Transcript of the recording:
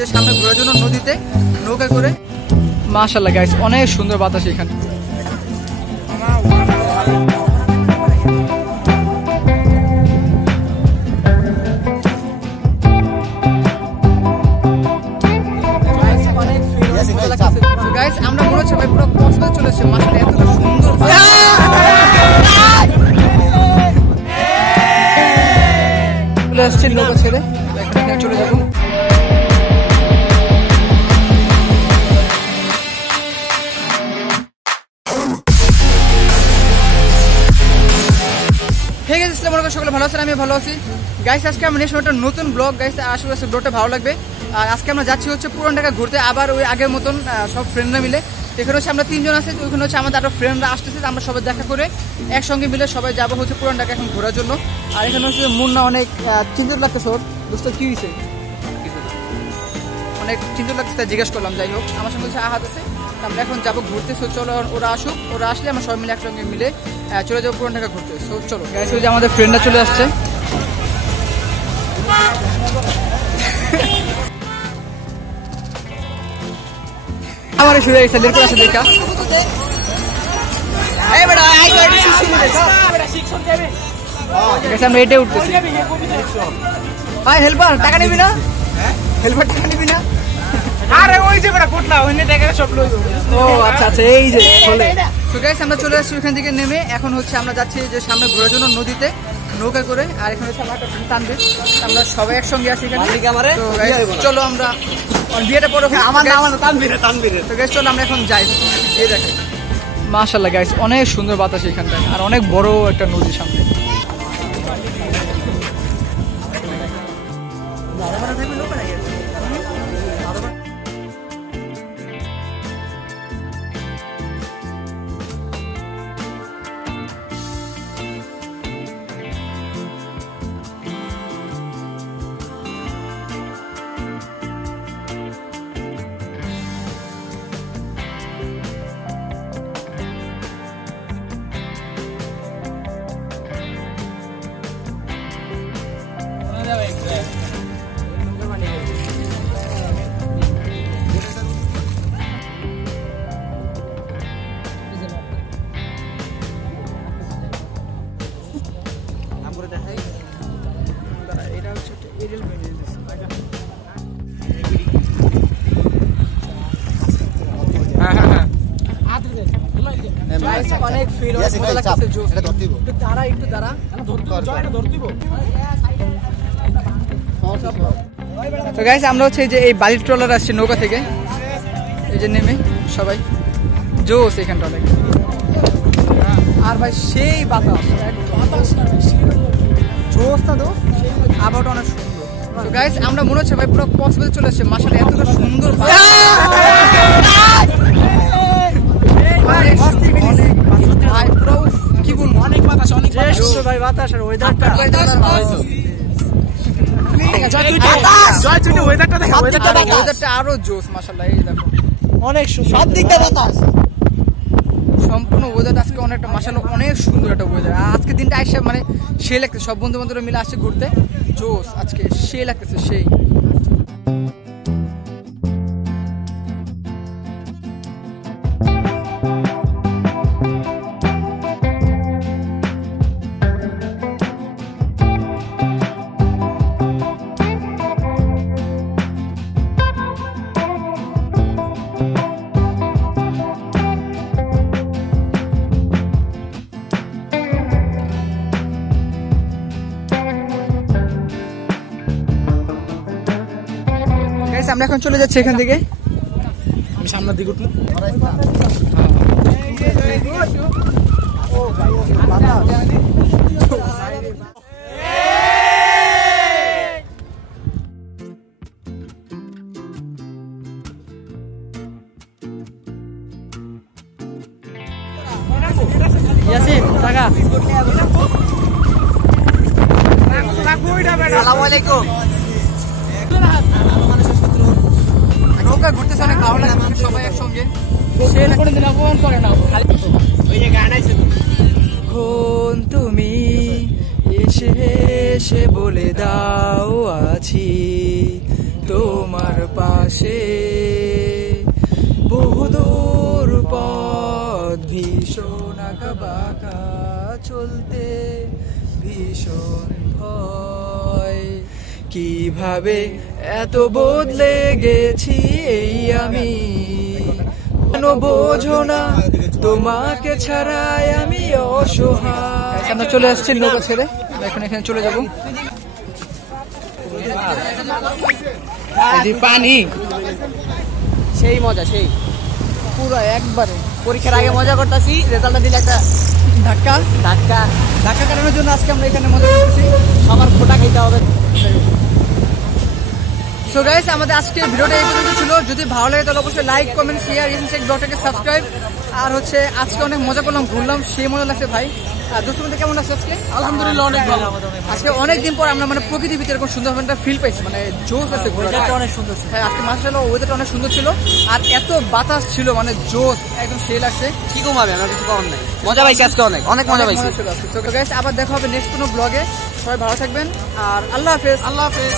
যে সামনে ঘোরার জন্য নদীতে নৌকা করে। মাশাআল্লাহ গাইস, অনেক সুন্দর বাতাস এখানে। গাইস আমরা মনে হচ্ছে ভাই পুরো কক্সবাজার চলে এসেছি। মাশাআল্লাহ এত সুন্দর চলে আসছে নৌকা ছেড়ে, এখানে চলে যাবো। সকলে ভালো আছেন, আমি ভালো আছি গাইস। আজকে আমরা নিয়ে একটা নতুন ব্লগ গাইস, আশা করছি ব্লগটা ভালো লাগবে। আর আজকে আমরা যাচ্ছি হচ্ছে পুরান ঢাকা ঘুরতে, আবার ওই আগের মতন সব ফ্রেন্ডরা মিলে। এখানে হচ্ছে আমরা 3 জন আছি, ওইখানে হচ্ছে আমাদের আরো ফ্রেন্ডরা আসতেছে, আমরা সবাই দেখা করে একসঙ্গে মিলে সবাই যাবো হচ্ছে পুরান ঢাকা এখন ঘোরার জন্য। আর এখানে হচ্ছে মুন্না অনেক চিন্তিত লাগতেছে। ওর দোস্ত কি হয়েছে? অনেক চিন্তিত লাগতেছে, জিজ্ঞেস করলাম। যাই হোক, আমার সঙ্গে হচ্ছে আহাত আছে, আমরা এখন যাবো ঘুরতে। সো চলো ওরা আসুক, ওরা আসলে আমরা সবাই মিলে একসঙ্গে মিলে চলে যাবো পুরান ঢাকা ঘুরতে। সো চলো গাইস, ওই যে আমাদের ফ্রেন্ডরা চলে আসছে। আমার শুরু হয়ে গেছে লেট আসে দেখা। আমরা এটাই উঠতেছি। ভাই হেল্পার টাকা নিবি না? হেল্পার টাকা নিবি না? আরে ওই যে বড় কোটলা ওইনে টাকা সব লই। ও আচ্ছা আচ্ছা, এই যে চলে। সো গাইস আমরা চলে আসছি ওখান থেকে নেমে। এখন হচ্ছে আমরা যাচ্ছি যে সামনে ঘোরার জন্য নদীতে নৌকা করে। আর এখানে হচ্ছে আমার একটা তানবীর, আমরা সবাই একসঙ্গে আছি এখানে। তো গাইস চলো আমরা বিয়েটা পরে আমার নাম তানবীর। তো গাইস চলো আমরা এখন যাই, এই দেখেন মাশাআল্লাহ গাইস, অনেক সুন্দর বাতাস এখানটায়, আর অনেক বড় একটা নদী সামনে। অনেক ফিল একটু দাঁড়া, একটু দাঁড়া। তো গাইস আমরা হচ্ছে যে এই বালির ট্রলার আসছে নৌকা থেকে, এই যে নেমে সবাই জোস এখানটা অনেক। আর ভাই সেই বাতাস, জোসটা তো আবহাওয়াটা অনেক সুন্দর। তো গাইস আমরা মনে হচ্ছে ভাই পুরো কক্সবাজার চলে আসছে। মাশাআল্লাহ এত সুন্দর কি বলবো, অনেক বাতাস, অনেক ভাই বাতাস। আর ওয়েদারটা আরো জোস মাশাআল্লাহ, এই দেখো অনেক সুন্দর সব দিক দিয়ে বাতাস, সম্পূর্ণ ওয়েদার আজকে অনেকটা মাশাআল্লাহ অনেক সুন্দর একটা ওয়েদার। আজকে দিনটা আইসা মানে সেই লাগতেছে, সব বন্ধু বান্ধবরা মিলে আসছে ঘুরতে, জোস আজকে সেই লাগতেছে সেই। আমরা এখন চলে যাচ্ছি এখান থেকে, আমি সামনের দিকে উঠলাম। আসসালামু আলাইকুম। নৌকা ঘুরতেছে, অনেক ভালো লাগে সবাই একসঙ্গে। কোন তুমি এসে এসে বলে দাও আছি, তোমার পাশে, বহুদূর পথ ভীষণ আঁকা বাঁকা চলতে ভীষণ ভয়, কিভাবে এত বদলে গেছি এই আমি, কেন বোঝো না তোমাকে ছাড়াই আমি অসহায়। আমরা চলে আসছি নৌকা ছেড়ে, এখন এখানে চলে যাবো। পানি সেই মজা, সেই পুরো একবারে পরীক্ষার আগে মজা করতেছি, রেজাল্টটা দিলে একটা ধাক্কা ধাক্কা ধাক্কা কাটানোর জন্য আজকে আমরা এখানে মজা করতেছি। সবার ফোটা খেতে হবে। সো গাইস, আমাদের আজকের ভিডিওটা এই পর্যন্ত ছিল। যদি ভালো লাগে তাহলে অবশ্যই লাইক, কমেন্ট, শেয়ার, ব্লগটাকে সাবস্ক্রাইব। আর হচ্ছে আজকে অনেক মজা করলাম, ঘুরলাম, সেই মজা লাগছে ভাই। আর দোস্ত মধ্যে কেমন লাগছে আজকে? আলহামদুলিল্লাহ অনেক ভালো। আজকে অনেকদিন পর আমরা মানে প্রকৃতির ভিতরে এরকম সুন্দর একটা ফিল পাইছি, মানে জোশ আছে, ওয়েদারটা অনেক সুন্দর ছিল। হ্যাঁ, আজকে মাশাআল্লাহ ওয়েদারটা অনেক সুন্দর ছিল, আর এত বাতাস ছিল, মানে জোশ একদম সেই লাগছে। কি ঘুমাবে, আমার কিছু পাওয়ার নাই, মজা পাইছি আজকে, অনেক অনেক মজা পাইছি। তো গাইস, আবার দেখা হবে নেক্সট কোনো ব্লগে। সবাই ভালো থাকবেন, আর আল্লাহ হাফেজ। আল্লাহ হাফেজ।